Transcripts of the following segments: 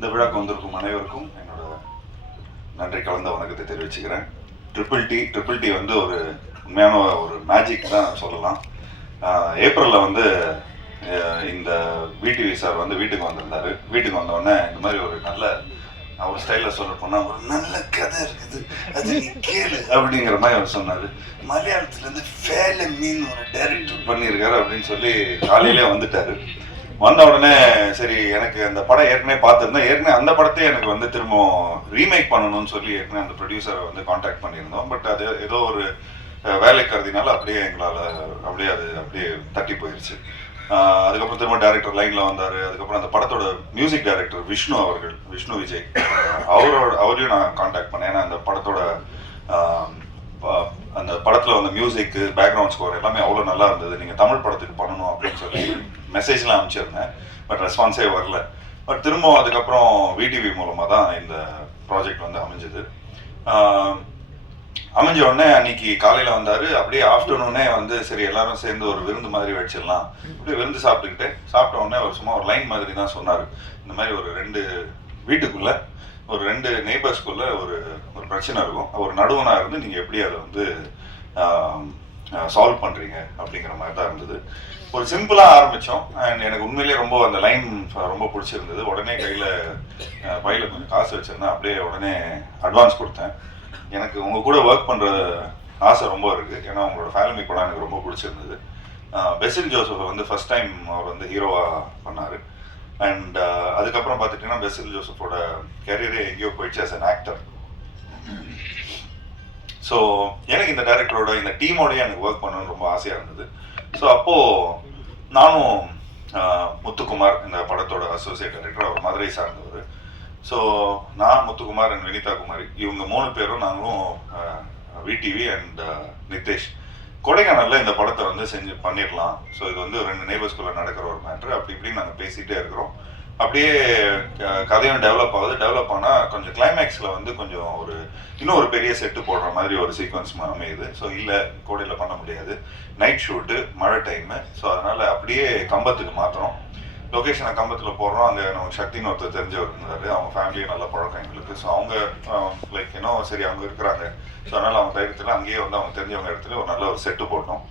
இந்த விழாக்கு வந்திருக்கும் அனைவருக்கும் என்னோட நன்றி கலந்த வணக்கத்தை தெரிவிச்சுக்கிறேன். ட்ரிபிள் டி வந்து ஒரு உண்மையான ஒரு மேஜிக் தான் சொல்லலாம். ஏப்ரலில் வந்து இந்த விடிவி சார் வந்து வீட்டுக்கு வந்திருந்தார். வீட்டுக்கு வந்தோடனே இந்த மாதிரி ஒரு நல்ல அவர் ஸ்டைலில் சொல்ல போனால் ஒரு நல்ல கதை இருக்குது, அது நீ கேளு அப்படிங்கிற மாதிரி அவர் சொன்னார். மலையாளத்துலேருந்து வேலை மீன் ஒரு டைரக்டர் பண்ணியிருக்காரு அப்படின்னு சொல்லி காலையிலே வந்துட்டார். வந்த உடனே சரி, எனக்கு அந்த படம் ஏற்கனவே பார்த்துருந்தேன். ஏற்கனவே அந்த படத்தையே எனக்கு வந்து திரும்ப ரீமேக் பண்ணணும்னு சொல்லி ஏற்கனவே அந்த ப்ரொடியூசரை வந்து காண்டாக்ட் பண்ணியிருந்தோம். பட் அது ஏதோ ஒரு வேலை கருதினால அப்படியே எங்களால் அப்படியே தட்டி போயிடுச்சு. அதுக்கப்புறம் திரும்ப டைரக்டர் லைனில் வந்தார். அதுக்கப்புறம் அந்த படத்தோட மியூசிக் டைரக்டர் விஷ்ணு விஜய் அவரையும் நான் காண்டாக்ட் பண்ணேன். ஏன்னா அந்த படத்தோட அந்த படத்தில் வந்த மியூசிக்கு, பேக்ரவுண்ட் ஸ்கோர் எல்லாமே அவ்வளோ நல்லா இருந்தது. நீங்கள் தமிழ் படத்துக்கு பண்ணணும் அப்படின்னு சொல்லி மெசேஜ்லாம் அனுப்பிச்சிருந்தேன். பட் ரெஸ்பான்ஸே வரல. பட் திரும்ப அதுக்கப்புறம் விடிவி மூலமாக தான் இந்த ப்ராஜெக்ட் வந்து அமைஞ்சது. அமைஞ்ச உடனே அன்னைக்கு காலையில் வந்தார். அப்படியே ஆஃப்டர்நூனே வந்து சரி எல்லாரும் சேர்ந்து ஒரு விருந்து மாதிரி வச்சிடலாம். அப்படியே விருந்து சாப்பிட்ட உடனே அவர் சும்மா ஒரு லைன் மாதிரி தான் சொன்னார். இந்த மாதிரி ஒரு 2 வீட்டுக்குள்ளே ஒரு 2 நெய்பர்ஸ்குள்ளே ஒரு பிரச்சனை இருக்கும். ஒரு நடுவனாக இருந்து நீங்கள் எப்படி அதை வந்து சால்வ் பண்ணுறீங்க அப்படிங்கிற மாதிரி தான் இருந்தது. ஒரு சிம்பிளாக ஆரம்பித்தோம். அண்ட் எனக்கு உண்மையிலேயே ரொம்ப அந்த லைன் ரொம்ப பிடிச்சிருந்தது. உடனே பையில் கொஞ்சம் காசு வச்சுருந்தேன். அப்படியே உடனே அட்வான்ஸ் கொடுத்தேன். எனக்கு உங்கள் கூட ஒர்க் பண்ணுற ஆசை ரொம்ப இருக்குது. ஏன்னா உங்களோட ஃபேமிலி படம் எனக்கு ரொம்ப பிடிச்சிருந்தது. பெசில் ஜோசஃபை வந்து ஃபர்ஸ்ட் டைம் அவர் வந்து ஹீரோவாக பண்ணார். அண்ட் அதுக்கப்புறம் பார்த்துட்டிங்கன்னா பெசில் ஜோசஃபோட கேரியரே எங்கேயோ போயிடுச்சு ஆஸ் அன் ஆக்டர். ஸோ எனக்கு இந்த டைரக்டரோட இந்த டீமோடய எனக்கு ஒர்க் பண்ணணும்னு ரொம்ப ஆசையாக இருந்தது. ஸோ அப்போது நானும் முத்துக்குமார் இந்த படத்தோட அசோசியேட் டைரக்டர், அவர் மதுரை சார்ந்தவர். ஸோ நான், முத்துக்குமார் அண்ட் வினிதா குமாரி, இவங்க 3 பேரும் நாங்களும் விடிவி அண்ட் நிதேஷ் கொடைக்கானலில் இந்த படத்தை வந்து பண்ணிடலாம். ஸோ இது வந்து 2 நெய்பர்ஸ்குள்ளே நடக்கிற ஒரு மேட்ரு. அப்படி இப்படின்னு நாங்கள் பேசிகிட்டே இருக்கிறோம். அப்படியே கதையும் டெவலப் ஆனால் கொஞ்சம் கிளைமேக்ஸில் வந்து கொஞ்சம் இன்னும் ஒரு பெரிய செட்டு போடுற மாதிரி ஒரு சீக்வன்ஸ் அமையுது. ஸோ இல்லை, கோடையில் பண்ண முடியாது, நைட் ஷூட்டு, மழை டைமு. ஸோ அதனால் அப்படியே கம்பத்துக்கு மாற்றுறோம். லொக்கேஷனை கம்பத்தில் போடுறோம். அங்கே நமக்கு சக்தின்னு ஒருத்தர் தெரிஞ்சவர் இருந்தார். அவங்க ஃபேமிலியும் நல்ல பழக்கம் எங்களுக்கு. ஸோ அவங்க லைக் சரி அவங்க இருக்கிறாங்க. ஸோ அதனால் அவங்க தைரியத்தில் அங்கேயே வந்து அவங்க தெரிஞ்சவங்க இடத்துல ஒரு நல்ல ஒரு செட்டு போட்டோம்.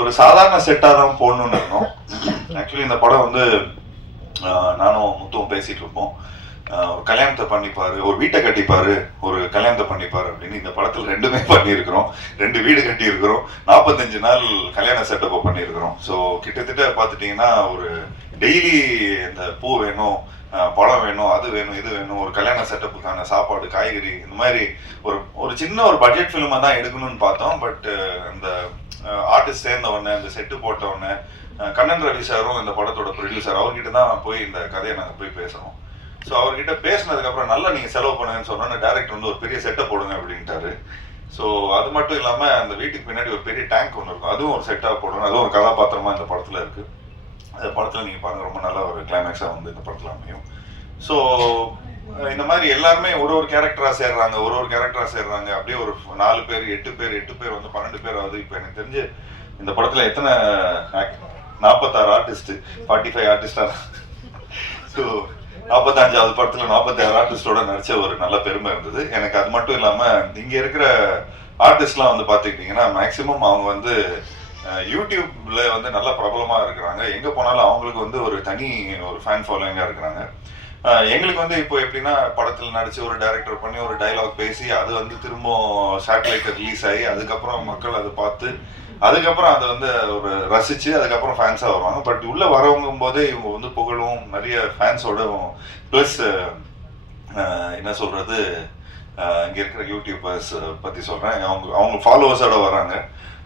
ஒரு சாதாரண செட்டாக தான் போடணுன்னு இருந்தோம். ஆக்சுவலி இந்த படம் வந்து நானும் முத்துவும் பேசிகிட்டு இருப்போம். ஒரு கல்யாணத்தை பண்ணிப்பாரு, ஒரு வீட்டை கட்டிப்பாரு, ஒரு கல்யாணத்தை பண்ணிப்பாரு அப்படின்னு. இந்த படத்தில் 2மே பண்ணியிருக்கிறோம். 2 வீடு கட்டியிருக்கிறோம். 45 நாள் கல்யாண செட்டப்பை பண்ணியிருக்கிறோம். ஸோ கிட்டத்தட்ட பார்த்துட்டிங்கன்னா ஒரு டெய்லி இந்த பூ வேணும், பழம் வேணும், அது வேணும், இது வேணும், ஒரு கல்யாண செட்டப்புக்கான சாப்பாடு, காய்கறி, இந்த மாதிரி ஒரு சின்ன ஒரு பட்ஜெட் ஃபிலிமாக தான் எடுக்கணும்னு பார்த்தோம். பட் இந்த ஆர்டிஸ்ட் சேர்ந்த உடனே, இந்த செட்டு போட்ட உடனே, கண்ணன் ரவி சாரும் இந்த படத்தோட ப்ரொடியூசர், அவர்கிட்ட தான் போய் இந்த கதையை நாங்கள் போய் பேசுகிறோம். ஸோ அவர்கிட்ட பேசினதுக்கப்புறம் நல்லா நீங்கள் செலவு பண்ணுங்கன்னு சொன்னோன்னே டேரக்டர் வந்து ஒரு பெரிய செட்டை போடுங்க அப்படின்ட்டாரு. ஸோ அது மட்டும் இல்லாமல் அந்த வீட்டுக்கு பின்னாடி ஒரு பெரிய டேங்க் ஒன்று இருக்கும், அதுவும் ஒரு செட்டாக போடணும். அதுவும் ஒரு கதாபாத்திரமாக இந்த படத்தில் இருக்குது. அந்த படத்தில் நீங்கள் பாருங்கள், ரொம்ப நல்ல ஒரு கிளைமேக்ஸாக வந்து இந்த படத்தில் அமையும். ஸோ இந்த மாதிரி எல்லாருமே ஒரு கேரக்டராக சேர்றாங்க. அப்படியே ஒரு 4 பேர் 8 பேர் வந்து 12 பேர் ஆகுது. இப்போ எனக்கு தெரிஞ்சு இந்த படத்தில் எத்தனை 46 ஆர்டிஸ்ட்டு, 45 ஆர்டிஸ்டாக. ஸோ 45வது படத்தில் 46 ஆர்டிஸ்டோட நடிச்ச ஒரு நல்ல பெருமை இருந்தது எனக்கு. அது மட்டும் இல்லாமல் இங்கே இருக்கிற ஆர்டிஸ்ட்லாம் வந்து பார்த்துக்கிட்டிங்கன்னா மேக்சிமம் அவங்க வந்து யூடியூப்ல வந்து நல்ல பிரபலமாக இருக்கிறாங்க. எங்கே போனாலும் அவங்களுக்கு வந்து ஒரு தனி ஃபேன் ஃபாலோயிங்காக இருக்கிறாங்க. எங்களுக்கு வந்து இப்போ எப்படின்னா, படத்தில் நடித்து ஒரு டைரக்டர் பண்ணி ஒரு டைலாக் பேசி அது வந்து திரும்ப சேட்டலைட் ரிலீஸ் ஆகி அதுக்கப்புறம் மக்கள் அதை பார்த்து அதுக்கப்புறம் அதை வந்து ஒரு ரசித்து அதுக்கப்புறம் ஃபேன்ஸாக வருவாங்க. பட் உள்ளே வரவங்கும் போதே இவங்க வந்து புகழும் நிறைய ஃபேன்ஸோட ப்ளஸ் என்ன சொல்கிறது, இங்கே இருக்கிற யூடியூபர்ஸ் பற்றி சொல்கிறேன், அவங்க ஃபாலோவர்ஸோட வராங்க.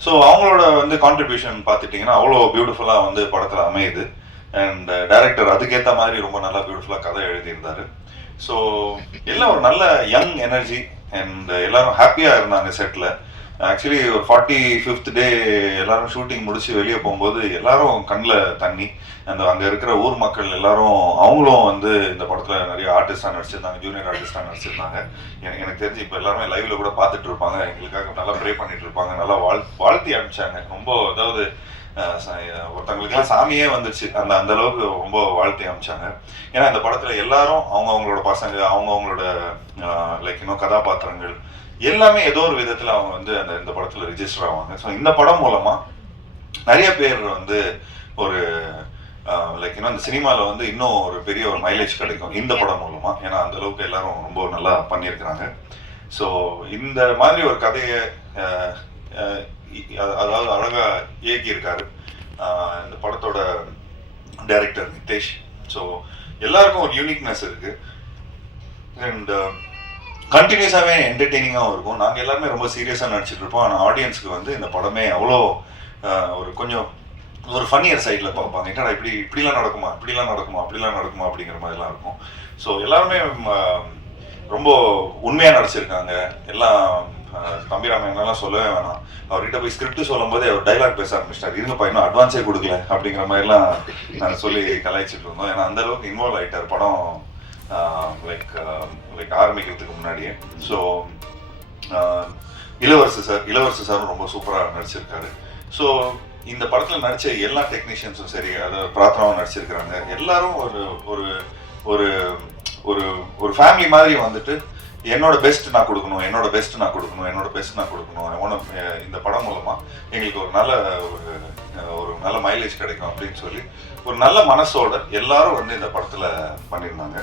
ஸோ அவங்களோட வந்து கான்ட்ரிபியூஷன் பார்த்துட்டிங்கன்னா அவ்வளோ பியூட்டிஃபுல்லாக வந்து படத்தில் அமையுது. அண்ட் டைரக்டர் அதுக்கேற்ற மாதிரி ரொம்ப நல்லா பியூட்டிஃபுல்லாக கதை எழுதியிருந்தார். ஸோ எல்லாம் ஒரு நல்ல யங் எனர்ஜி அண்ட் எல்லாரும் ஹாப்பியாக இருந்தாங்க செட்டில். ஆக்சுவலி ஒரு 45th டே எல்லாரும் ஷூட்டிங் முடிச்சு வெளியே போகும்போது எல்லாரும் கண்ணில் தண்ணி. அங்கே இருக்கிற ஊர் மக்கள் எல்லாரும் அவங்களும் வந்து இந்த படத்தில் நிறைய ஆர்டிஸ்டாக நடிச்சிருந்தாங்க, ஜூனியர் ஆர்டிஸ்டாக நடிச்சிருந்தாங்க. எனக்கு தெரிஞ்சு இப்போ எல்லாருமே லைவ்ல கூட பார்த்துட்டு இருப்பாங்க, எங்களுக்காக நல்லா ப்ரே பண்ணிட்டு இருப்பாங்க, நல்லா வாழ்த்தி அனுப்பிச்சாங்க. ரொம்ப அதாவது ஒருத்தவங்களுக்குலாம் சாமியே வந்துச்சு, அந்த அளவுக்கு ரொம்ப வாழ்த்தி அமைச்சாங்க. ஏன்னா இந்த படத்தில் எல்லாரும் அவங்கவுங்களோட பசங்க, அவங்கவுங்களோட லைக் இன்னும் கதாபாத்திரங்கள் எல்லாமே ஏதோ ஒரு விதத்தில் அவங்க வந்து இந்த படத்தில் ரிஜிஸ்டர் ஆவாங்க. ஸோ இந்த படம் மூலமாக நிறைய பேர் வந்து ஒரு லைக் இன்னும் இந்த சினிமாவில் வந்து இன்னும் ஒரு பெரிய ஒரு மைலேஜ் கிடைக்கும் இந்த படம் மூலமாக. ஏன்னா அந்த அளவுக்கு எல்லாரும் ரொம்ப நல்லா பண்ணியிருக்கிறாங்க. ஸோ இந்த மாதிரி ஒரு கதையை அதாவது அழகாக இயக்கியிருக்காரு இந்த படத்தோட டைரக்டர் நிதேஷ். ஸோ எல்லாருக்கும் ஒரு யூனிக்னஸ் இருக்கு அண்ட் கண்டினியூஸாகவே என்டர்டெய்னிங்காகவும் இருக்கும். நாங்கள் எல்லாருமே ரொம்ப சீரியஸாக நடிச்சிட்டு இருப்போம். ஆனால் ஆடியன்ஸுக்கு வந்து இந்த படமே அவ்வளோ ஒரு கொஞ்சம் ஒரு ஃபன்னியர் சைடில் பார்ப்பாங்க. என்னடா இப்படிலாம் நடக்குமா அப்படிலாம் நடக்குமா அப்படிங்கிற மாதிரிலாம் இருக்கும். ஸோ எல்லாருமே ரொம்ப உண்மையாக நடிச்சிருக்காங்க. எல்லாம் தம்பிராமையெல்லாம் சொல்லவே வேணாம். அவர்கிட்ட போய் ஸ்கிரிப்ட் சொல்லும் போதே அவர் டைலாக் பேச ஆரம்பிச்சிட்டார். இருங்கப்பா இன்னும் அட்வான்ஸே கொடுக்கல அப்படிங்கிற மாதிரிலாம் நாங்கள் சொல்லி கலாய்ச்சிட்டு இருந்தோம். ஏன்னா அந்த அளவுக்கு இன்வால்வ் ஆகிட்டார் படம் லைக் ஆரம்பிக்கிறதுக்கு முன்னாடியே. ஸோ இளவரசு சாரும் ரொம்ப சூப்பராக நடிச்சிருக்காரு. ஸோ இந்த படத்தில் நடித்த எல்லா டெக்னீஷியன்ஸும் சரி, அதாவது பிரார்த்தனாவும் நடிச்சிருக்கிறாங்க. எல்லாரும் ஒரு ஒரு ஒரு ஒரு ஒரு ஃபேமிலி மாதிரி வந்துட்டு என்னோட பெஸ்ட் நான் கொடுக்கணும். இந்த படம் மூலமாக எங்களுக்கு ஒரு நல்ல மைலேஜ் கிடைக்கும் அப்படின்னு சொல்லி ஒரு நல்ல மனசோட எல்லாரும் வந்து இந்த படத்தில் பண்ணியிருந்தாங்க.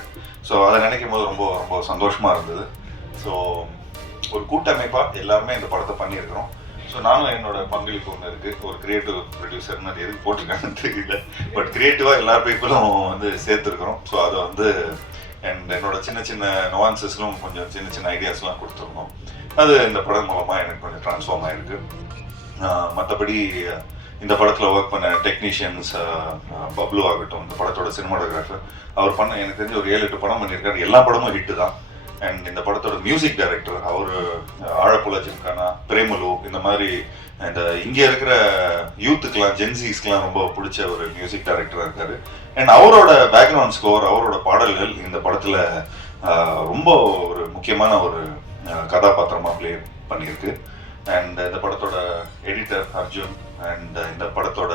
ஸோ அதை நினைக்கும் போது ரொம்ப ரொம்ப சந்தோஷமாக இருந்தது. ஸோ ஒரு கூட்டமைப்பாக எல்லாருமே இந்த படத்தை பண்ணியிருக்கிறோம். ஸோ நானும் என்னோட பங்களிப்பு ஒன்று இருக்குது. ஒரு கிரியேட்டிவ் ப்ரொடியூசர்னு அது எதுக்கு போட்டிருக்காங்கன்னு தெரியல, பட் கிரியேட்டிவாக எல்லா பீப்புளும் வந்து சேர்த்துருக்குறோம். ஸோ அதை வந்து அண்ட் என்னோட சின்ன சின்ன நுவான்சஸ்லும் கொஞ்சம் சின்ன ஐடியாஸ்லாம் கொடுத்துருந்தோம். அது இந்த படம் மூலமாக எனக்கு கொஞ்சம் ட்ரான்ஸ்ஃபார்ம் ஆகிருக்கு. மற்றபடி இந்த படத்தில் ஒர்க் பண்ண டெக்னீஷியன்ஸ், பப்ளு ஆகட்டும், இந்த படத்தோட சினிமாட்டோகிராஃபர், அவர் பண்ண எனக்கு தெரிஞ்ச ஒரு 7-8 படம் பண்ணியிருக்காரு. எல்லா படமும் ஹிட்டு தான். அண்ட் இந்த படத்தோட மியூசிக் டைரக்டர் அவர் ஆழப்புல ஜிம்கானா, பிரேமலு, இந்த மாதிரி இந்த இங்கே இருக்கிற யூத்துக்கெலாம் ஜென்சிஸ்க்கெலாம் ரொம்ப பிடிச்ச ஒரு மியூசிக் டைரக்டராக இருக்கார். அண்ட் அவரோட பேக்ரவுண்ட் ஸ்கோர், அவரோட பாடல்கள் இந்த படத்தில் ரொம்ப ஒரு முக்கியமான ஒரு கதாபாத்திரமாக ப்ளே பண்ணியிருக்கு. அண்ட் இந்த படத்தோட எடிட்டர் அர்ஜுன் அண்ட் இந்த படத்தோட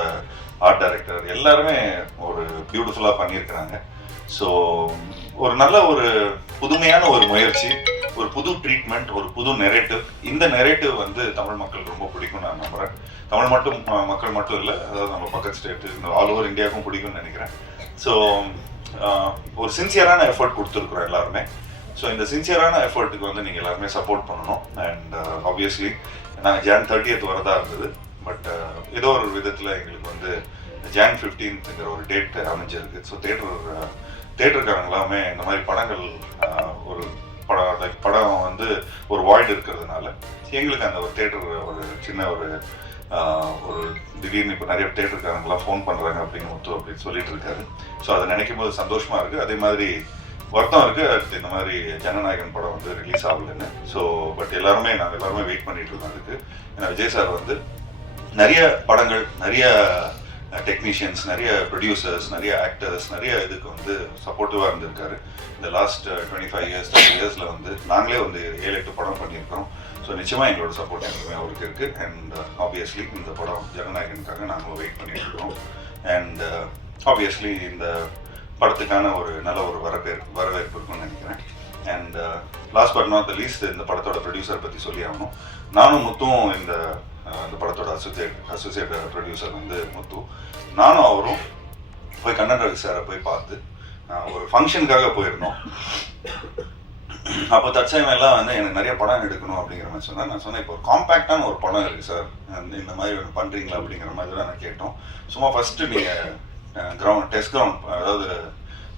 ஆர்ட் டைரக்டர் எல்லாருமே ஒரு பியூட்டிஃபுல்லாக பண்ணியிருக்கிறாங்க. ஸோ ஒரு நல்ல ஒரு புதுமையான ஒரு முயற்சி, ஒரு புது ட்ரீட்மெண்ட், ஒரு புது நெரேட்டிவ். இந்த நெரேட்டிவ் வந்து தமிழ் மக்கள் ரொம்ப பிடிக்கும் நான் நம்புகிறேன். தமிழ் மக்கள் மட்டும் இல்லை, அதாவது நம்ம பக்கத்து ஸ்டேட்டு, இந்த ஆல் ஓவர் இந்தியாவுக்கும் பிடிக்கும்னு நினைக்கிறேன். ஸோ ஒரு சின்சியரான எஃபர்ட் கொடுத்துருக்குறோம் எல்லாருமே. ஸோ இந்த சின்சியரான எஃபர்ட்டுக்கு வந்து நீங்கள் எல்லாருமே சப்போர்ட் பண்ணணும். அண்ட் ஆப்வியஸ்லி நாங்கள் Jan 30th வரதா இருந்தது, பட் ஏதோ ஒரு விதத்தில் எங்களுக்கு வந்து Jan 15th ஒரு டேட் அமைஞ்சிருக்கு. ஸோ தேட்டருக்காரங்க எல்லாமே இந்த மாதிரி படங்கள் ஒரு படம் வந்து ஒரு வாய்டு இருக்கிறதுனால எங்களுக்கு அந்த ஒரு தேட்டர் ஒரு சின்ன ஒரு திடீர்னு இப்போ நிறைய தேட்டருக்காரங்களாம் ஃபோன் பண்ணுறாங்க அப்படின்னு சொல்லிட்டு இருக்காரு. ஸோ அதை நினைக்கும் போது சந்தோஷமாக இருக்குது. அதே மாதிரி வருத்தம் இருக்குது. அடுத்து இந்த மாதிரி ஜனநாயகன் படம் வந்து ரிலீஸ் ஆகலைன்னு. ஸோ பட் நாங்கள் எல்லாருமே வெயிட் பண்ணிட்டு இருக்கோம் அதுக்கு. ஏன்னா விஜய் சார் வந்து நிறைய படங்கள், நிறைய டெக்னீஷியன்ஸ், நிறைய ப்ரொடியூசர்ஸ், நிறைய ஆக்டர்ஸ், நிறைய இதுக்கு வந்து சப்போர்ட்டிவாக இருந்திருக்காரு. இந்த லாஸ்ட் 25 years 30 yearsல வந்து நாங்களே வந்து 7-8 படம் பண்ணியிருக்கிறோம். ஸோ நிச்சயமாக எங்களோட சப்போர்ட் எல்லாமே அவருக்கு இருக்குது. அண்ட் ஆப்வியஸ்லி இந்த படம் ஜனநாயகனுக்காக நாங்களும் வெயிட் பண்ணிட்டு இருக்கோம். அண்ட் ஆப்வியஸ்லி இந்த படத்துக்கான ஒரு நல்ல ஒரு வரவேற்பு இருக்குன்னு நினைக்கிறேன். And last but not the least, இந்த படத்தோட ப்ரொடியூசர் பற்றி சொல்லி ஆகணும். நானும் முத்தும் இந்த படத்தோட அசோசியேட் ப்ரொடியூசர் வந்து முத்து. நானும் அவரும் போய் கண்ணன் ரவி சாரை போய் பார்த்து ஒரு ஃபங்க்ஷனுக்காக போயிருந்தோம். அப்போ தற்சமயம் எல்லாம் வந்து எனக்கு நிறைய படம் எடுக்கணும் அப்படிங்கிற மாதிரி சொன்னேன். நான் சொன்னேன், இப்போ ஒரு காம்பேக்டான ஒரு படம் இருக்குது சார், இந்த மாதிரி ஒன்று பண்ணுறீங்களா அப்படிங்கிற மாதிரி தான் நான் கேட்டோம். சும்மா ஃபஸ்ட்டு நீங்கள் டெஸ்ட் கிரவுண்ட், அதாவது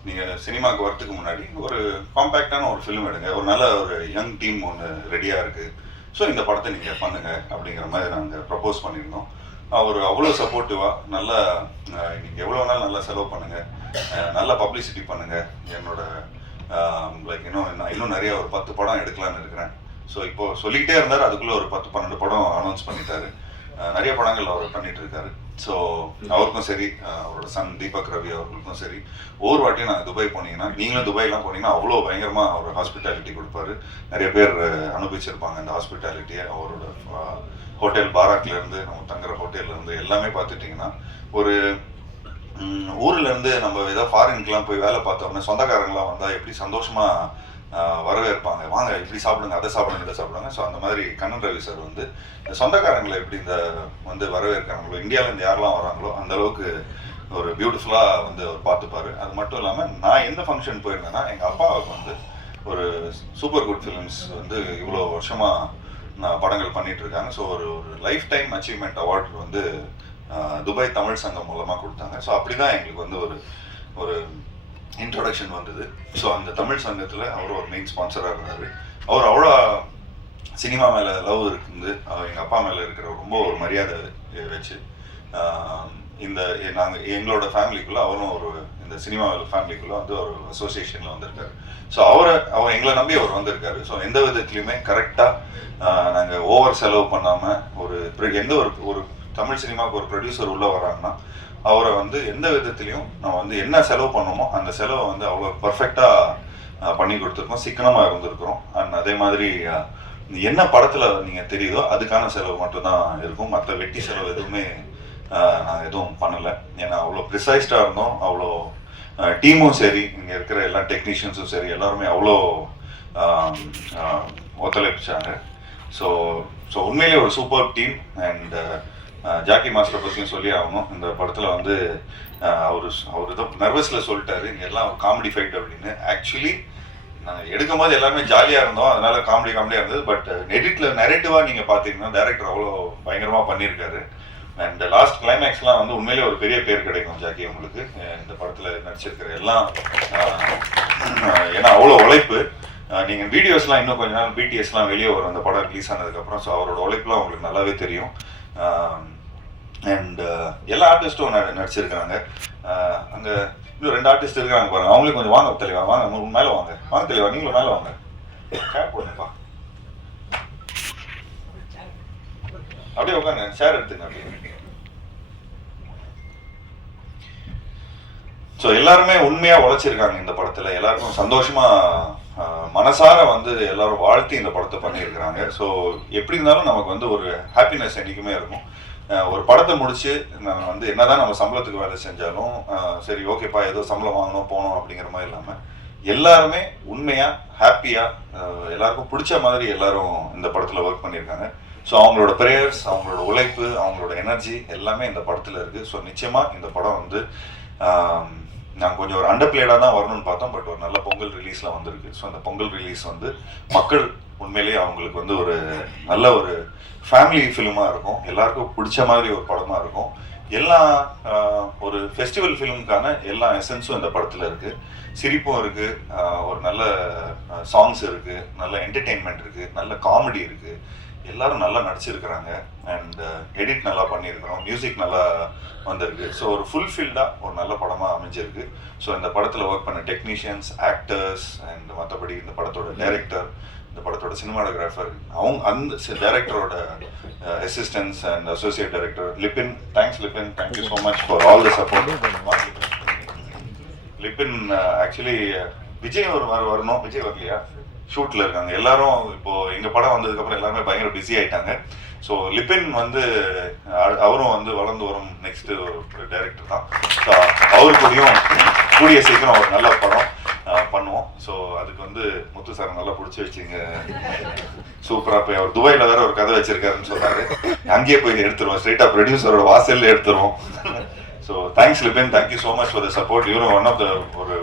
நீங்கள் சினிமாவுக்கு வரத்துக்கு முன்னாடி ஒரு காம்பேக்டான ஒரு ஃபிலிம் எடுங்க, ஒரு நல்ல ஒரு யங் டீம் ஒன்று ரெடியாக இருக்குது, ஸோ இந்த படத்தை நீங்கள் பண்ணுங்கள் அப்படிங்கிற மாதிரி நாங்கள் ப்ரப்போஸ் பண்ணியிருந்தோம். அவர் அவ்வளோ சப்போர்ட்டிவாக, நல்லா நீங்கள் எவ்வளோ நாள் நல்லா செலவு பண்ணுங்கள், நல்லா பப்ளிசிட்டி பண்ணுங்கள், என்னோட லைக் இன்னும் நிறைய ஒரு 10 படம் எடுக்கலான்னு இருக்கிறேன். ஸோ இப்போது சொல்லிக்கிட்டே இருந்தார், அதுக்குள்ளே ஒரு 10-12 படம் அனௌன்ஸ் பண்ணிட்டாரு. நிறைய படங்கள் அவர் பண்ணிட்டு இருக்காரு. ஸோ அவருக்கும் சரி, அவரோட சன் தீபக் ரவி அவர்களுக்கும் சரி, ஒவ்வொரு வாட்டியும் நான் துபாய் போனீங்கன்னா, நீங்களும் துபாய்லாம் போனீங்கன்னா அவ்வளோ பயங்கரமாக அவர் ஹாஸ்பிட்டாலிட்டி கொடுப்பாரு. நிறைய பேர் அனுபவிச்சிருப்பாங்க அந்த ஹாஸ்பிட்டாலிட்டியை. ஹோட்டல் பாராக்லேருந்து நம்ம தங்குற ஹோட்டல்லேருந்து எல்லாமே பார்த்துட்டிங்கன்னா ஒரு ஊர்லேருந்து நம்ம ஏதோ ஃபாரினுக்குலாம் போய் வேலை பார்த்தோம்னா சொந்தக்காரங்களாம் வந்தால் எப்படி சந்தோஷமாக வரவேற்பாங்க, வாங்க இப்படி சாப்பிடுங்க, அதை சாப்பிடுங்க, இதை சாப்பிடுங்க. ஸோ அந்த மாதிரி கண்ணன் ரவி சார் வந்து சொந்தக்காரங்களை எப்படி இந்த வந்து வரவேற்கிறாங்களோ, இந்தியாவிலேருந்து யாரெல்லாம் வராங்களோ அந்த அளவுக்கு ஒரு பியூட்டிஃபுல்லாக வந்து அவர் பார்த்துப்பாரு. அது மட்டும் இல்லாமல் நான் எந்த ஃபங்க்ஷன் போயிருந்தேன்னா எங்கள் அப்பாவுக்கு வந்து ஒரு சூப்பர் குட் ஃபிலிம்ஸ் வந்து இவ்வளோ வருஷமாக படங்கள் பண்ணிட்டு இருக்காங்க. ஸோ ஒரு லைஃப் டைம் அச்சீவ்மெண்ட் அவார்டு வந்து துபாய் தமிழ் சங்கம் மூலமாக கொடுத்தாங்க. ஸோ அப்படி தான் எங்களுக்கு வந்து ஒரு இன்ட்ரொடக்ஷன் வந்தது. ஸோ அந்த தமிழ் சங்கத்தில் அவர் ஒரு மெயின் ஸ்பான்சராக இருந்தார். அவர் அவ்வளோ சினிமா மேலே லவ் இருக்குது, எங்கள் அப்பா மேலே இருக்கிற ரொம்ப ஒரு மரியாதை வச்சு இந்த எங்களோட ஃபேமிலிக்குள்ளே அவரும் இந்த சினிமா ஃபேமிலிக்குள்ளே வந்து ஒரு அசோசியேஷனில் வந்திருக்காரு. ஸோ அவர் எங்களை நம்பி அவர் வந்திருக்காரு. ஸோ எந்த விதத்துலையுமே கரெக்டாக நாங்கள் ஓவர் செலவு பண்ணாமல் எந்த ஒரு தமிழ் சினிமாவுக்கு ஒரு ப்ரொடியூசர் உள்ளே வராங்கன்னா அவரை வந்து எந்த விதத்துலையும் நம்ம வந்து என்ன செலவு பண்ணணுமோ அந்த செலவை வந்து அவ்வளோ பர்ஃபெக்டாக பண்ணி கொடுத்துருக்கோம், சிக்கனமாக இருந்திருக்கிறோம். அண்ட் அதே மாதிரி என்ன படத்தில் நீங்கள் தெரியுதோ அதுக்கான செலவு மட்டும்தான் இருக்கும், மற்ற வெட்டி செலவு எதுவுமே நாங்கள் எதுவும் பண்ணலை. ஏன்னா அவ்வளோ ப்ரிசைஸ்டாக இருந்தோம், அவ்வளோ டீமும் சரி, இங்கே இருக்கிற எல்லா டெக்னீஷியன்ஸும் சரி எல்லாருமே அவ்வளோ ஒத்துழைப்பிச்சாங்க. ஸோ உண்மையிலேயே ஒரு super team. And Jackie master பற்றியும் சொல்லி ஆகணும். இந்த படத்தில் வந்து அவர் ஏதோ நர்வஸில் சொல்லிட்டாரு இங்கே எல்லாம் காமெடி ஃபைட் அப்படின்னு. ஆக்சுவலி நாங்கள் எடுக்கும் போது எல்லாமே ஜாலியாக இருந்தோம், அதனால காமெடியாக இருந்தது. பட் நெரேட்டிவாக நீங்கள் பார்த்தீங்கன்னா டைரக்டர் அவ்வளோ பயங்கரமாக பண்ணியிருக்காரு. அண்ட் லாஸ்ட் கிளைமேக்ஸ்லாம் வந்து உண்மையிலே ஒரு பெரிய பேர் கிடைக்கும் ஜாக்கி உங்களுக்கு இந்த படத்தில் நடிச்சிருக்கிற எல்லாம். ஏன்னா அவ்வளோ உழைப்பு. நீங்கள் வீடியோஸ்லாம் இன்னும் கொஞ்ச நாள் பிடிஎஸ்லாம் வெளியே வரும் அந்த படம் ரிலீஸ் ஆனதுக்கப்புறம். ஸோ அவரோட உழைப்புலாம் உங்களுக்கு நல்லாவே தெரியும். அண்ட் எல்லா ஆர்டிஸ்ட்டும் நடிச்சிருக்கிறாங்க. அங்கே இன்னும் 2 ஆர்டிஸ்ட் இருக்காங்க பாருங்க, அவங்களே கொஞ்சம் வாங்க தெளிவா, வாங்க மேலே வாங்க தெளிவா, நீங்களும் மேலே வாங்க. சேர் போடுங்கப்பா, அப்படியே உட்காந்து சேர் எடுத்துங்க அப்படியே. ஸோ எல்லாருமே உண்மையாக உழைச்சிருக்காங்க இந்த படத்தில். எல்லாருக்கும் சந்தோஷமாக மனசார வந்து எல்லாரும் வாழ்த்தி இந்த படத்தை பண்ணியிருக்கிறாங்க. ஸோ எப்படி இருந்தாலும் நமக்கு வந்து ஒரு ஹாப்பினஸ் என்றைக்குமே இருக்கும். ஒரு படத்தை முடிச்சு நான் வந்து என்னதான் நம்ம சம்பளத்துக்கு வேலை செஞ்சாலும் சரி ஓகேப்பா ஏதோ சம்பளம் வாங்கணும் போகணும் அப்படிங்கிற மாதிரி இல்லாமல் எல்லாருமே உண்மையாக ஹாப்பியாக எல்லாருக்கும் பிடிச்ச மாதிரி எல்லாரும் இந்த படத்தில் ஒர்க் பண்ணியிருக்காங்க. ஸோ அவங்களோட ப்ரேயர்ஸ், அவங்களோட உழைப்பு, அவங்களோட எனர்ஜி எல்லாமே இந்த படத்தில் இருக்குது. ஸோ நிச்சயமாக இந்த படம் வந்து நாங்கள் கொஞ்சம் ஒரு அண்டர்பிளேடாக தான் வரணும்னு பார்த்தோம். பட் ஒரு நல்ல பொங்கல் ரிலீஸில் வந்திருக்கு. ஸோ அந்த பொங்கல் ரிலீஸ் வந்து மக்கள் உண்மையிலேயே அவங்களுக்கு வந்து ஒரு நல்ல ஒரு ஃபேமிலி ஃபிலிமாக இருக்கும், எல்லாருக்கும் பிடிச்ச மாதிரி ஒரு படமாக இருக்கும். எல்லா ஒரு ஃபெஸ்டிவல் ஃபிலிமுக்கான எல்லா எசன்ஸும் இந்த படத்தில் இருக்குது. சிரிப்பும் இருக்குது, ஒரு நல்ல சாங்ஸ் இருக்குது, நல்ல என்டர்டெயின்மெண்ட் இருக்குது, நல்ல காமெடி இருக்குது, எல்லாரும் நல்லா நடிச்சிருக்கிறாங்க. அண்ட் எடிட் நல்லா பண்ணியிருக்கிறோம், மியூசிக் நல்லா வந்திருக்கு. ஸோ ஒரு ஃபுல்ஃபில்டாக ஒரு நல்ல படமாக அமைஞ்சிருக்கு. ஸோ இந்த படத்தில் ஒர்க் பண்ண டெக்னீஷியன்ஸ், ஆக்டர்ஸ் அண்ட் மற்றபடி இந்த படத்தோட டைரக்டர், இந்த படத்தோட சினிமாட்டோகிராஃபர், அந்த டைரக்டரோட assistants and associate director Libin. Thanks Libin, thank you so much for all the support. Libin actually Vijay வரணும், விஜய் வரலையா, ஷூட்டில் இருக்காங்க எல்லாரும். இப்போது எங்கள் படம் வந்ததுக்கப்புறம் எல்லாருமே பயங்கர பிஸி ஆகிட்டாங்க. ஸோ லிபின் வந்து அவரும் வந்து வளர்ந்து வரும் நெக்ஸ்ட்டு ஒரு டைரக்டர் தான். ஸோ அவரு கூடிய சீக்கிரம் ஒரு நல்ல படம் பண்ணுவோம். ஸோ அதுக்கு வந்து முத்து சார் நல்லா பிடிச்சி வச்சுங்க, சூப்பராக போய் அவர் துபாயில் வேற ஒரு கதை வச்சிருக்காருன்னு சொல்கிறாரு, அங்கேயே போய் எடுத்துருவோம், ஸ்ட்ரெயிட்டாக ப்ரொடியூசரோட வாசல்ல எடுத்துருவோம். So thanks Libin, thank you so much for the support. இவரும் ஒன் ஆஃப் த ஒரு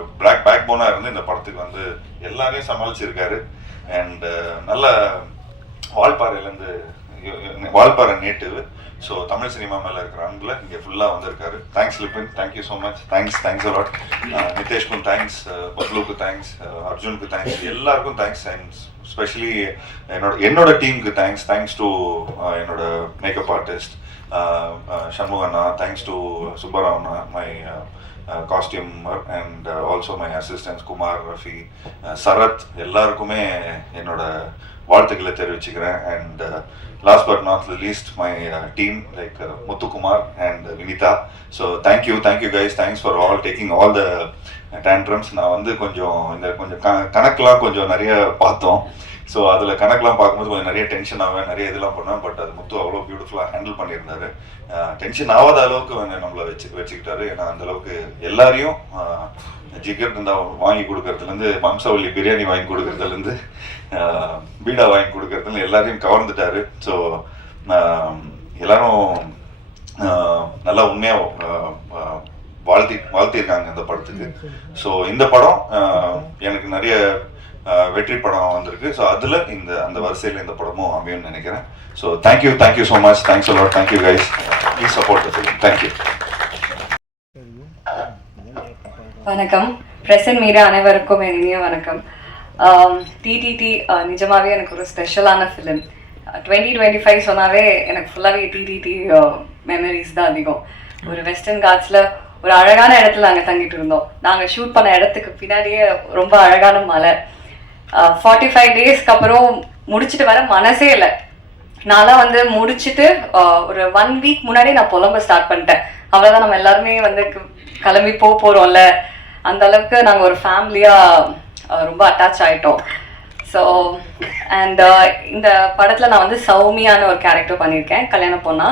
பேக் போனாக இருந்து இந்த படத்துக்கு வந்து எல்லாரையும் சமாளிச்சிருக்காரு. அண்ட் நல்ல வால்பாறை நேட்டிவ். ஸோ தமிழ் சினிமா மேலே இருக்கிற அன்பில் இங்கே ஃபுல்லாக வந்திருக்காரு. Thanks Libin, thank you so much. Thanks a lot. நிதேஷ்க்கும் தேங்க்ஸ், பப்ளுக்கு தேங்க்ஸ், அர்ஜுனுக்கு தேங்க்ஸ், எல்லாருக்கும் தேங்க்ஸ். அண்ட் ஸ்பெஷலி என்னோட டீமுக்கு தேங்க்ஸ் டு என்னோட makeup artist Shanmugana, thanks to Subbaramana, my costumer, and also my assistants Kumar, Rafi, Sarath, எல்லாருக்குமே என்னோட வாழ்த்துக்களை தெரிவிச்சுக்கிறேன். And last but not least my team like Muthukumar and Vinitha. So thank you guys, thanks for all taking all the tantrums. நான் வந்து கொஞ்சம் கணக்கெலாம் கொஞ்சம் நிறைய பார்த்தோம். ஸோ அதில் கணக்கெலாம் பார்க்கும்போது கொஞ்சம் நிறைய டென்ஷன் ஆவேன், நிறைய இதெல்லாம் பண்ணுவேன். பட் அது முத்து அவ்வளோ பியூட்டிஃபுல்லாக ஹேண்டில் பண்ணியிருந்தாரு. டென்ஷன் ஆகாத அளவுக்கு நம்மளை வச்சுக்கிட்டாரு. ஏன்னா அந்தளவுக்கு எல்லாரையும் ஜிகர் இருந்தா வாங்கி கொடுக்கறதுலேருந்து, வம்சவள்ளி பிரியாணி வாங்கி கொடுக்கறதுலேருந்து, பீடா வாங்கி கொடுக்கறதுல எல்லாரையும் கவர்ந்துட்டாரு. ஸோ எல்லாரும் நல்லா உண்மையாக வாழ்த்திருக்காங்க இந்த படத்துக்கு. ஸோ இந்த படம் எனக்கு நிறைய வெற்றி படம் வந்திருக்கு. ஸோ அதில் அந்த வரிசையில் இந்த படமும் அமையும்னு நினைக்கிறேன். So thank you so much. Thanks allot. Thank you guys. Please support the film. Thank you. வணக்கம். பிரசன்ட் மீடியா அனைவருக்கும் இனிய வணக்கம். டிடிடி நிஜமாவே எனக்கு ஒரு ஸ்பெஷலான ஃபிலிம். 2025 சொன்னாவே எனக்கு ஃபுல்லாகவே டிடிடி மெமரிஸ் தான் அதிகம். ஒரு வெஸ்டர்ன் காட்ஸில் ஒரு அழகான இடத்துல நாங்கள் தங்கிட்டு இருந்தோம். நாங்கள் ஷூட் பண்ண இடத்துக்கு பின்னாடியே ரொம்ப அழகான மலை. 45 டேஸ்க்கு அப்புறம் முடிச்சுட்டு வர மனசே இல்லை. நான்லாம் வந்து முடிச்சுட்டு ஒரு 1 வீக் முன்னாடி நான் புலம்ப ஸ்டார்ட் பண்ணிட்டேன். அவ்வளோதான், நம்ம எல்லாருமே வந்து கிளம்பி போகிறோம்ல, அந்த அளவுக்கு நாங்கள் ஒரு ஃபேமிலியாக ரொம்ப அட்டாச் ஆகிட்டோம். ஸோ அண்ட் இந்த படத்தில் நான் வந்து சௌமியான ஒரு கேரக்டர் பண்ணியிருக்கேன், கல்யாண பொண்ணா.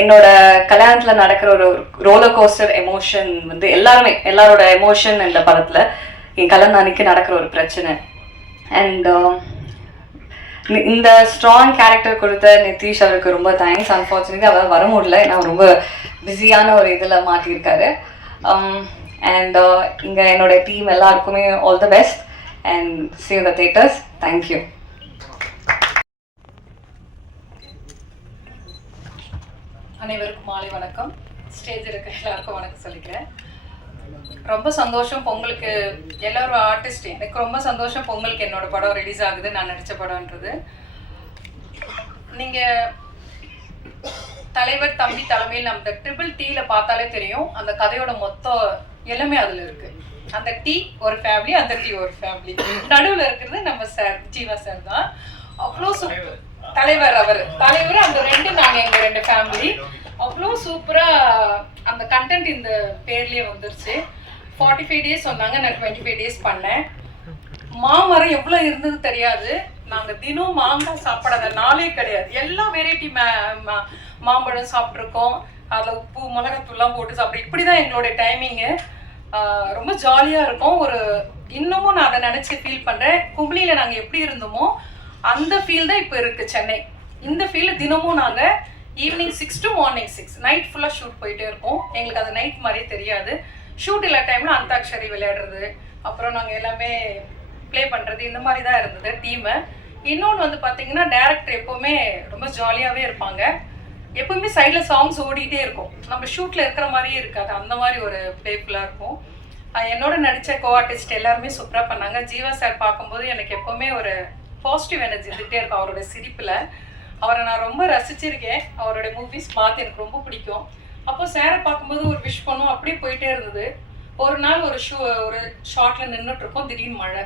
என்னோட கல்யாணத்தில் நடக்கிற ஒரு ரோலர் கோஸ்டர் எமோஷன் வந்து எல்லாரோட எமோஷன் இந்த படத்தில் என் கல்யாணம் அன்னைக்கு நடக்கிற ஒரு பிரச்சனை. அண்ட் இந்த ஸ்ட்ராங் கேரக்டர் கொடுத்த நிதிஷ் அவருக்கு ரொம்ப தேங்க்ஸ். அன்ஃபார்ச்சுனேட்லி அவர் வர முடியல, ஏன்னா ரொம்ப பிஸியான ஒரு இதில் மாட்டியிருக்காரு. அண்ட் இங்கே என்னோட டீம் எல்லாருக்குமே all the best and see you in the theaters. Thank you. அனைவருக்கும் மாலை வணக்கம். ஸ்டேஜ் இருக்க எல்லாருக்கும் வணக்கம் சொல்லிக்கிறேன். ரொம்ப சந்தோஷம் பொங்கலுக்கு எல்லாரும் ஆர்டிஸ்ட். எனக்கு ரொம்ப சந்தோஷம் பொங்கலுக்கு என்னோட படம் ரிலீஸ் ஆகுது, நான் நடித்த படம்ன்றது. நீங்கள் தலைவர் தம்பி தலைமையில் நம்ம ட்ரிபிள் டீல பார்த்தாலே தெரியும், அந்த கதையோட மொத்தம் எல்லாமே அதில் இருக்குது. அந்த டீ ஒரு ஃபேமிலி, அந்த டீ ஒரு ஃபேமிலி, நடுவில் இருக்கிறது நம்ம சார் ஜீவா சார் தான். அவ்வளோ தலைவர் அந்த ரெண்டு, நாங்கள் எங்கள் 2 ஃபேமிலி. அவ்வளோ சூப்பராக அந்த கண்டென்ட் இந்த பேர்லேயே வந்துருச்சு. 45 டேஸ் சொன்னாங்க, நான் 25 டேஸ் பண்ணேன். மாமரம் எவ்வளோ இருந்தது தெரியாது. நாங்கள் தினம் மாங்காய் சாப்பிடாத நாளே கிடையாது. எல்லா வெரைட்டி மாம்பழம் சாப்பிட்ருக்கோம். அதில் உப்பு மிளகாத்தூள்லாம் போட்டு சாப்பிட்றோம். இப்படி தான் எங்களோட டைமிங்கு. ரொம்ப ஜாலியாக இருக்கும். இன்னமும் நான் அதை நினச்சி ஃபீல் பண்ணுறேன். கும்பலியில் நாங்கள் எப்படி இருந்தோமோ அந்த ஃபீல் தான் இப்போ இருக்குது சென்னை. இந்த ஃபீல் தினமும் நாங்கள் ஈவினிங் 6 to மார்னிங் 6 நைட் ஃபுல்லாக ஷூட் போயிட்டே இருக்கோம். எங்களுக்கு அது நைட் மாதிரியே தெரியாது. ஷூட் இல்லா டைமில் அந்தாக்ஷரி விளையாடுறது, அப்புறம் நாங்கள் எல்லாமே ப்ளே பண்ணுறது, இந்த மாதிரி தான் இருந்தது டீமு. இன்னொன்று வந்து பார்த்தீங்கன்னா டேரக்டர் எப்போவுமே ரொம்ப ஜாலியாகவே இருப்பாங்க. எப்பவுமே சைடில் சாங்ஸ் ஓடிட்டே இருக்கும். நம்ம ஷூட்டில் இருக்கிற மாதிரியே இருக்காது, அந்த மாதிரி ஒரு பிளேஃபுல்லாக இருக்கும். என்னோட நடித்த கோ ஆர்டிஸ்ட் எல்லாருமே சூப்பராக பண்ணாங்க. ஜீவா சார் பார்க்கும்போது எனக்கு எப்போவுமே ஒரு பாசிட்டிவ் எனர்ஜி இருந்துகிட்டே இருக்கும். அவரோட சிரிப்பில் அவரை நான் ரொம்ப ரசிச்சிருக்கேன். அவரோட மூவிஸ் பார்த்து எனக்கு ரொம்ப பிடிக்கும். அப்போது சாரை பார்க்கும்போது ஒரு விஷ் பண்ணும், அப்படியே போயிட்டே இருந்தது. ஒரு நாள் ஒரு ஷார்ட்டில் நின்றுட்டுருக்கோம், திடீர்னு மழை.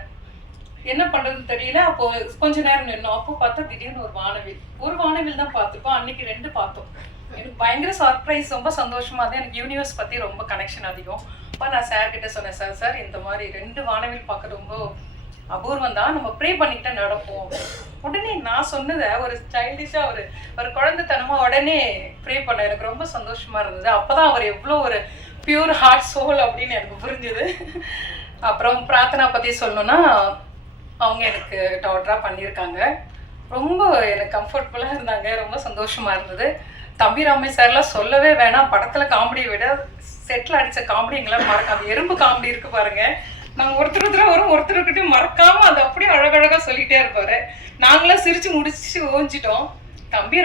என்ன பண்ணுறதுன்னு தெரியல. அப்போது கொஞ்ச நேரம் நின்னோம். அப்போ பார்த்தா திடீர்னு ஒரு வானவில் தான் பார்த்துருக்கோம். அன்றைக்கி 2 பார்த்தோம். எனக்கு பயங்கர சர்ப்ரைஸ், ரொம்ப சந்தோஷமாக இருந்தது. எனக்கு யூனிவர்ஸ் பற்றி ரொம்ப கனெக்ஷன் அதிகம். அப்போ நான் சார்கிட்ட சொன்னேன், சார் இந்த மாதிரி 2 வானவில் பார்க்க ரொம்ப அபூர்வம் தான், நம்ம ப்ரே பண்ணிக்கிட்டே நடப்போம். உடனே நான் சொன்னதை ஒரு சைல்டிஷாக ஒரு குழந்தைத்தனமாக உடனே ப்ரே பண்ண எனக்கு ரொம்ப சந்தோஷமாக இருந்தது. அப்போ தான் அவர் எவ்வளோ ஒரு பியூர் ஹார்ட் சோல் அப்படின்னு எனக்கு புரிஞ்சுது. அப்புறம் பிரார்த்தனா பற்றி சொல்லணுன்னா, அவங்க எனக்கு டாட்டராக பண்ணியிருக்காங்க. ரொம்ப எனக்கு கம்ஃபர்டபுளாக இருந்தாங்க, ரொம்ப சந்தோஷமாக இருந்தது. தம்பி ராமே சார்லாம் சொல்லவே வேணாம். படத்தில் காமெடியை விட செட்டில் அடித்த காமெடி எங்களால் மறக்க, அந்த எறும்பு காமெடி இருக்குது பாருங்கள். நாங்கள் ஒருத்தருக்கிட்டே மறக்காமல் அது அப்படியே அழகழகாக சொல்லிகிட்டே இருப்பார். நாங்களாம் சிரித்து முடிச்சு ஓஞ்சிட்டோம். தம்பி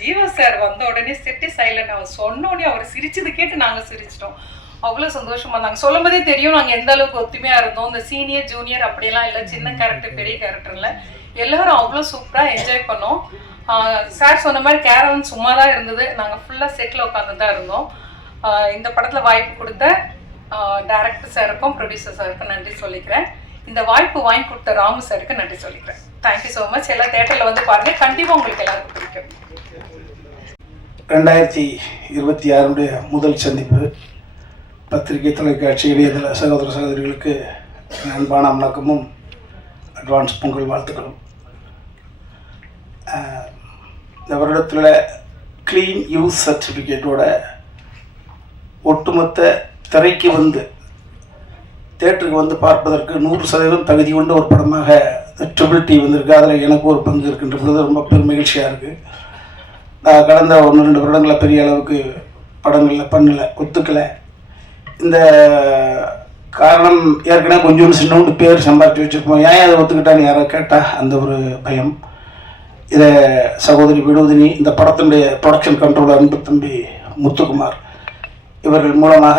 ஜீவா சார் வந்த உடனே செட்டு சைலண்ட். அவர் சொன்ன உடனே அவர் சிரிச்சது கேட்டு நாங்கள் சிரிச்சிட்டோம். அவ்வளோ சந்தோஷமாக இருந்தாங்க. சொல்லும் போதே தெரியும் நாங்கள் எந்த அளவுக்கு ஒத்துமையாக இருந்தோம். இந்த சீனியர் ஜூனியர் அப்படியெல்லாம் இல்லை, சின்ன கேரக்டர் பெரிய கேரக்டர்ல எல்லோரும் அவ்வளோ சூப்பராக என்ஜாய் பண்ணோம். சார் சொன்ன மாதிரி கேரவன் சும்மா தான் இருந்தது, நாங்கள் ஃபுல்லாக செட்டில் உட்காந்து தான் இருந்தோம். இந்த படத்தில் வாய்ப்பு கொடுத்த டைரக்டர் சாருக்கும் ப்ரொடியூசர் சாருக்கும் நன்றி சொல்லிக்கிறேன். இந்த வாய்ப்பு வாங்கி கொடுத்த ராமு சாருக்கு நன்றி சொல்லிக்கிறேன். Thank you so much. எல்லா தேட்டரில் வந்து பாருங்கள், கண்டிப்பாக உங்களுக்கு எல்லாருக்கும் பிடிக்கும். 2026 முதல் சந்திப்பு. பத்திரிகை தொலைக்காட்சி இணையதள சகோதர சகோதரிகளுக்கு அன்பான வணக்கமும் அட்வான்ஸ் பொங்கல் வாழ்த்துக்களும். இந்த வருடத்தில் க்ளீன் யூஸ் சர்டிஃபிகேட்டோட ஒட்டுமொத்த திரைக்கு வந்து தேட்டருக்கு வந்து பார்ப்பதற்கு 100% தகுதி கொண்ட ஒரு படமாக ட்ரிபிள் டி வந்திருக்கு. அதில் எனக்கு ஒரு பங்கு இருக்கின்ற பொழுது ரொம்ப பெரும் மகிழ்ச்சியாக இருக்குது. நான் கடந்த 1-2 வருடங்களில் பெரிய அளவுக்கு படங்களில் பண்ணலை, ஒத்துக்கலை. இந்த காரணம் ஏற்கனவே கொஞ்சம் சின்னோண்டு பேர் சம்பாதிச்சு வச்சுருப்போம். ஏன் அதை ஒத்துக்கிட்டான்னு யாரோ கேட்டால் அந்த ஒரு பயம். இதை சகோதரி வினோதினி, இந்த படத்தினுடைய ப்ரொடக்ஷன் கண்ட்ரோலர் அன்பு தம்பி முத்துக்குமார் இவர்கள் மூலமாக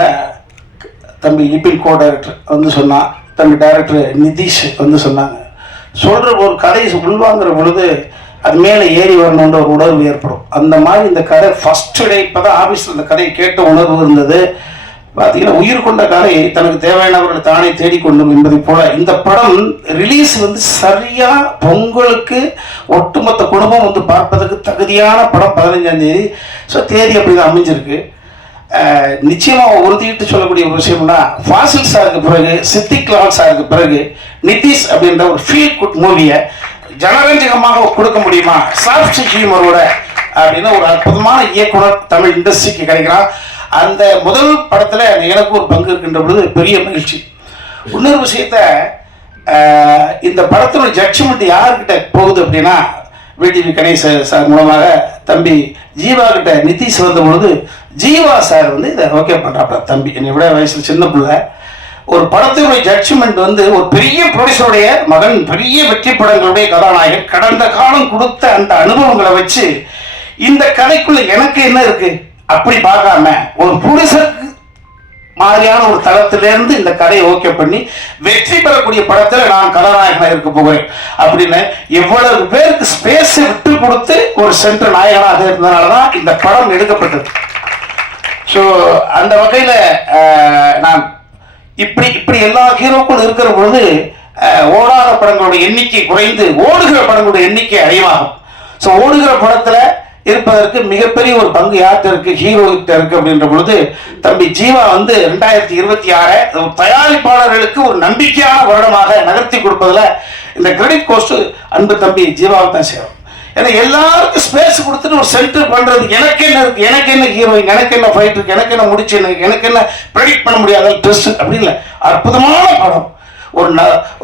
தம்பி இபின் கோ டைரக்டர் வந்து சொன்னான், தம்பி டைரக்டர் நிதிஷ் வந்து சொன்னாங்க. சொல்கிற ஒரு கதையை உள்வாங்கிற பொழுது அது மேலே ஏறி வரணுன்ற ஒரு உணர்வு ஏற்படும். அந்த மாதிரி இந்த கதை ஃபஸ்ட்டு டே இப்போ தான் ஆஃபீஸில் இந்த கதையை கேட்ட உணர்வு இருந்தது. பார்த்தீங்கன்னா உயிர் கொண்ட கதை தனக்கு தேவையானவர்களை தானே தேடிக்கொண்டும் என்பதை போல இந்த படம் ரிலீஸ் வந்து சரியாக பொங்கலுக்கு ஒட்டுமொத்த குடும்பம் வந்து பார்ப்பதற்கு தகுதியான படம் 15ஆம் தேதி. ஸோ தேதி அப்படி தான் அமைஞ்சிருக்கு. நிச்சயமாக உறுதியிட்டு சொல்லக்கூடிய ஒரு விஷயம்னா, ஃபாசில் சாருக்கு பிறகு, சித்திக் லால் சாருக்கு பிறகு நிதிஷ் அப்படின்ற ஒரு ஃபீல் குட் மூவியை ஜனரஞ்சகமாக கொடுக்க முடியுமா சாஃப்ட் ஹியூமரோட அப்படின்னு ஒரு அற்புதமான இயக்குனர் தமிழ் இண்டஸ்ட்ரிக்கு கிடைக்கிறான். அந்த முதல் படத்தில் எனக்கு ஒரு பங்கு இருக்கின்ற பொழுது பெரிய மகிழ்ச்சி. இன்னொரு விஷயத்த, இந்த படத்தினுடைய ஜட்ஜ்மெண்ட் யார்கிட்ட போகுது அப்படின்னா, விடிவி கணேஷ் சார் மூலமாக தம்பி ஜீவா கிட்ட நிதிஷ் வந்த பொழுது ஜீவா சார் வந்து இதை ஓகே பண்ணுறாப்பா. தம்பி என்னை விட வயசில் சின்ன பிள்ளை. ஒரு படத்தினுடைய ஜட்ஜ்மெண்ட் வந்து ஒரு பெரிய ப்ரொடியூசருடைய மகன், பெரிய வெற்றி படங்களுடைய கதாநாயகன், கடந்த காலம் கொடுத்த அந்த அனுபவங்களை வச்சு இந்த கதைக்குள்ள எனக்கு என்ன இருக்கு அப்படி பார்க்காம ஒரு ப்ரொடியூசருக்கு மாதிரியான ஒரு தளத்திலிருந்து இந்த கதையை ஓகே பண்ணி வெற்றி பெறக்கூடிய படத்தில் நான் கதாநாயகனாக இருக்க போகிறேன் அப்படின்னு எவ்வளவு பேருக்கு ஸ்பேஸ் விட்டு கொடுத்து ஒரு சென்ட்ரல் நாயகனாக இருந்ததுனால தான் இந்த படம் எடுக்கப்பட்டது. ஸோ அந்த வகையில் நான் இப்படி எல்லா ஹீரோக்களும் இருக்கிற பொழுது ஓடாத படங்களுடைய எண்ணிக்கை குறைந்து ஓடுகிற படங்களுடைய எண்ணிக்கை அதிகமாகும். ஸோ ஓடுகிற படத்தில் இருப்பதற்கு மிகப்பெரிய ஒரு பங்கு யார்கிட்ட இருக்கு, ஹீரோகிட்ட இருக்கு அப்படின்ற பொழுது தம்பி ஜீவா வந்து 2026 தயாரிப்பாளர்களுக்கு ஒரு நம்பிக்கையான வருடமாக நகர்த்தி கொடுப்பதில் இந்த கிரெடிட் கோஸ்ட் அன்பு தம்பி ஜீவாவை தான் சேரும். ஏன்னா எல்லாருக்கும் ஸ்பேஸ் கொடுத்துட்டு ஒரு சென்டர் பண்றது, எனக்கு என்ன இருக்கு, எனக்கு என்ன ஹீரோயின், எனக்கு என்ன ஃபைட் இருக்கு, எனக்கு என்ன முடிச்சு, எனக்கு என்ன ப்ரெடிக்ட் பண்ண முடியாத ட்ரெஸ் அப்படி இல்லை. அற்புதமான படம்.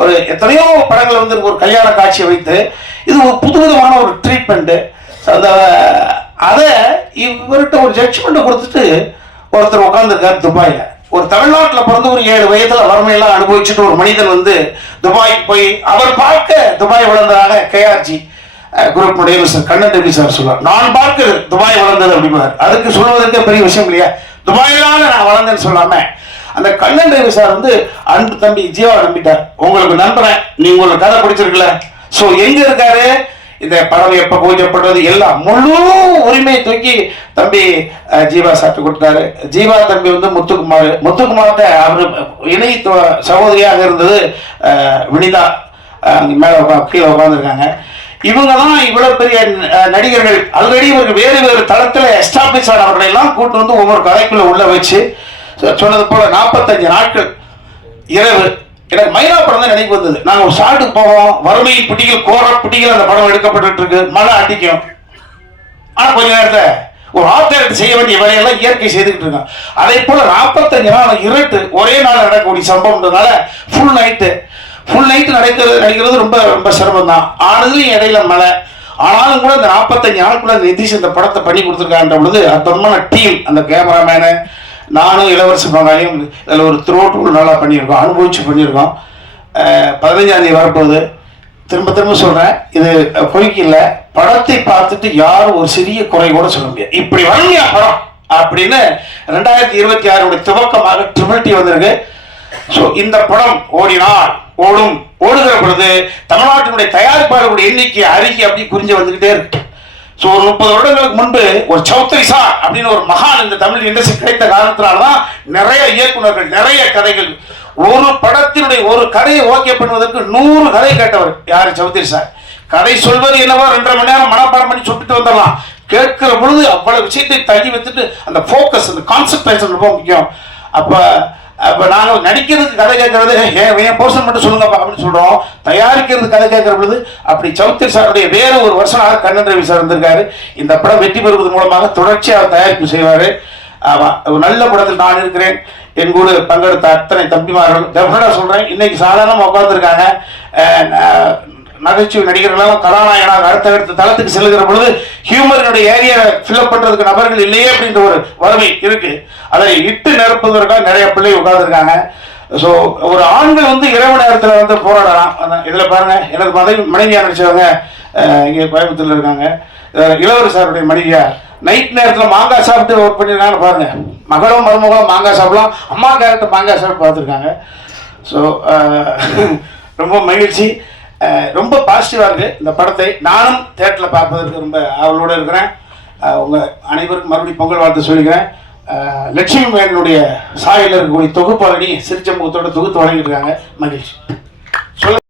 ஒரு எத்தனையோ படங்கள் வந்து ஒரு கல்யாண காட்சியை வைத்து இது ஒரு புதுவிதமான ஒரு ட்ரீட்மெண்ட்டு. அந்த அதை இவர்கிட்ட ஒரு ஜட்ஜ்மெண்ட்டை கொடுத்துட்டு ஒருத்தர் உட்காந்துருக்காரு துபாயில். ஒரு தமிழ்நாட்டில் பிறந்து ஒரு 7 வயதில் வறுமையெல்லாம் அனுபவிச்சுட்டு ஒரு மனிதன் வந்து துபாய்க்கு போய் அவர் பார்க்க துபாய் வளர்ந்ததாக கேஆர்ஜி குரூப்புடைய மிஸ்டர் கண்ணன் தேவி சார் சொல்லுவார், நான் பார்க்க துபாய் வளர்ந்தது அப்படிம்பார். அதுக்கு சொல்வதற்கே பெரிய விஷயம் இல்லையா, துபாயிலான நான் வளர்ந்தேன்னு சொல்லாம அந்த கண்ணன் தேவி சார் வந்து அன்பு தம்பி ஜீவா நம்பிட்டார். உங்களுக்கு நம்புறேன், நீ உங்களுக்கு கதை பிடிச்சிருக்கல. ஸோ எங்க இருக்காரு இந்த படம், எப்போ பூஜைப்படுறது எல்லாம் முழு உரிமையை தூக்கி தம்பி ஜீவா சாப்பிட்டு கொடுத்தாரு. ஜீவா தம்பி வந்து முத்துக்குமார்ட்ட அவர் இணை சகோதரியாக இருந்தது வினிதா, மேலே கீழே உட்காந்துருக்காங்க. இவங்க தான் இவ்வளவு பெரிய நடிகர்கள். ஆல்ரெடி இவருக்கு வேறு வேறு தளத்தில் எஸ்டாப்ளிஷ் ஆனவர்களை எல்லாம் கூட்டு வந்து ஒவ்வொரு கதைக்குள்ள உள்ள வச்சு சொன்னது போல 45 நாட்கள் இரவு. எனக்கு மைனா படம் தான் நினைவு வந்தது. நாங்கள் ஒரு ஷாட்டுக்கு போவோம், வறுமையின் பிடிகள், கோர பிடிகள் அந்த படம் எடுக்கப்பட்டு இருக்கு, மழை அடிக்கும். ஆனால் கொஞ்ச நேரத்தை ஒரு ஆர்டர் செய்ய வேண்டிய வேலையெல்லாம் இயற்கை செய்துக்கிட்டு இருக்கான். அதே போல 45 நாள் இருட்டு ஒரே நாள் நடக்கக்கூடிய சம்பவம்ன்றதுனால ஃபுல் நைட்டு நடிக்கிறது ரொம்ப ரொம்ப சிரமம் தான். ஆனதுலையும் இடையில மழை. ஆனாலும் கூட இந்த 45 நாளுக்குள்ள நிதிஷ் இந்த படத்தை பண்ணி கொடுத்துருக்கான்ற பொழுது அற்புதமான டீம், அந்த கேமராமேனு, நானும் இளவரசி பங்காளியும் இதில் ஒரு த்ரோட்டு நல்லா பண்ணியிருக்கோம், அனுபவிச்சு பண்ணியிருக்கோம். 15ஆம் தேதி வரப்போகுது. திரும்ப சொல்கிறேன், இது பொய்க்கு இல்லை. படத்தை பார்த்துட்டு யாரும் ஒரு சிறிய குறை கூட சொல்ல முடியாது, இப்படி வரலையா படம் அப்படின்னு 2026 துவக்கமாக ட்ரிபிள் டி வந்திருக்கு. ஸோ இந்த படம் ஓடுகிற பொழுது தமிழ்நாட்டினுடைய தயாரிப்பாளர்களுடைய எண்ணிக்கை அருகி அப்படி குறிஞ்சு வந்துகிட்டே இருக்கு. ஸோ ஒரு 30 வருடங்களுக்கு முன்பு ஒரு சௌத்ரிசா அப்படின்னு ஒரு மகான் இந்த தமிழ் இண்டஸ்ட்ரி கிடைத்த காரணத்தினால்தான் நிறைய இயக்குநர்கள், நிறைய கதைகள், ஒரு படத்தினுடைய ஒரு கதையை ஓகே பண்ணுவதற்கு 100 கதை கேட்டவர் யாரு, சௌத்ரிசா. கதை சொல்வது என்னவோ 2.5 மணி நேரம் மனப்பாடம் பண்ணி சொல்லிட்டு வந்துடலாம். கேட்கிற பொழுது அவ்வளவு விஷயத்தை தள்ளி வச்சுட்டு அந்த ஃபோக்கஸ், அந்த கான்சென்ட்ரேஷன் ரொம்ப முக்கியம். அப்போ அப்போ நாங்கள் நடிக்கிறதுக்கு கதை கேட்கறது என் போர்ஷன் மட்டும் சொல்லுங்கப்பா அப்படின்னு சொல்கிறோம். தயாரிக்கிறது கதை கேட்கற பொழுது அப்படி சௌத்ரி சாருடைய வேற ஒரு வருஷனாக கண்ணன் ரவி சார் இருந்திருக்காரு. இந்த படம் வெற்றி பெறுவது மூலமாக தொடர்ச்சியாக அவர் தயாரிப்பு செய்வார். ஆமாம், நல்ல படத்தில் நான் இருக்கிறேன். என் கூட பங்கெடுத்த அத்தனை தம்பிமார்கள் டெஃபினட்டாக சொல்கிறேன், இன்னைக்கு சாதாரணமாக உட்காந்துருக்காங்க. நகைச்சுவை நடிகர்களெல்லாம் கதாநாயகனாக அடுத்த தளத்துக்கு செல்லுகிற பொழுது ஹியூமரினுடைய ஏரியாவை ஃபில்அப் பண்ணுறதுக்கு நபர்கள் இல்லையே அப்படின்ற ஒரு வறுமை இருக்கு. அதை இட்டு நிரப்புவதற்காக நிறைய பிள்ளை உட்காந்துருக்காங்க. ஸோ ஒரு ஆண்கள் வந்து இரவு நேரத்தில் வந்து போராடலாம். இதில் பாருங்க, எனது மனைவியாக நடிச்சவங்க இங்கே கோயம்புத்தூர்ல இருக்காங்க. இளவரசி சாருடைய மனைவியா நைட் நேரத்தில் மாங்காய் சாப்பிட்டு ஒர்க் பண்ணியிருக்காங்கன்னு பாருங்க. மகளும் மருமகளும் மாங்காய் சாப்பிடலாம், அம்மா கேரக்டர் மாங்காய் சாப்பிட்டு பார்த்துருக்காங்க. ஸோ ரொம்ப மகிழ்ச்சி, ரொம்ப பாசிட்டிவாக இருக்குது. இந்த படத்தை நானும் தேட்டரில் பார்ப்பதற்கு ரொம்ப ஆவலோடு இருக்கிறேன். உங்கள் அனைவருக்கும் மறுபடியும் பொங்கல் வாழ்த்து சொல்லிக்கிறேன். லட்சுமி மேனுடைய சாயலில் இருக்கக்கூடிய தொகுப்பாளனி சிரிச்ச முகத்தோட தொகுத்து வழங்கியிருக்காங்க. மகிழ்ச்சி.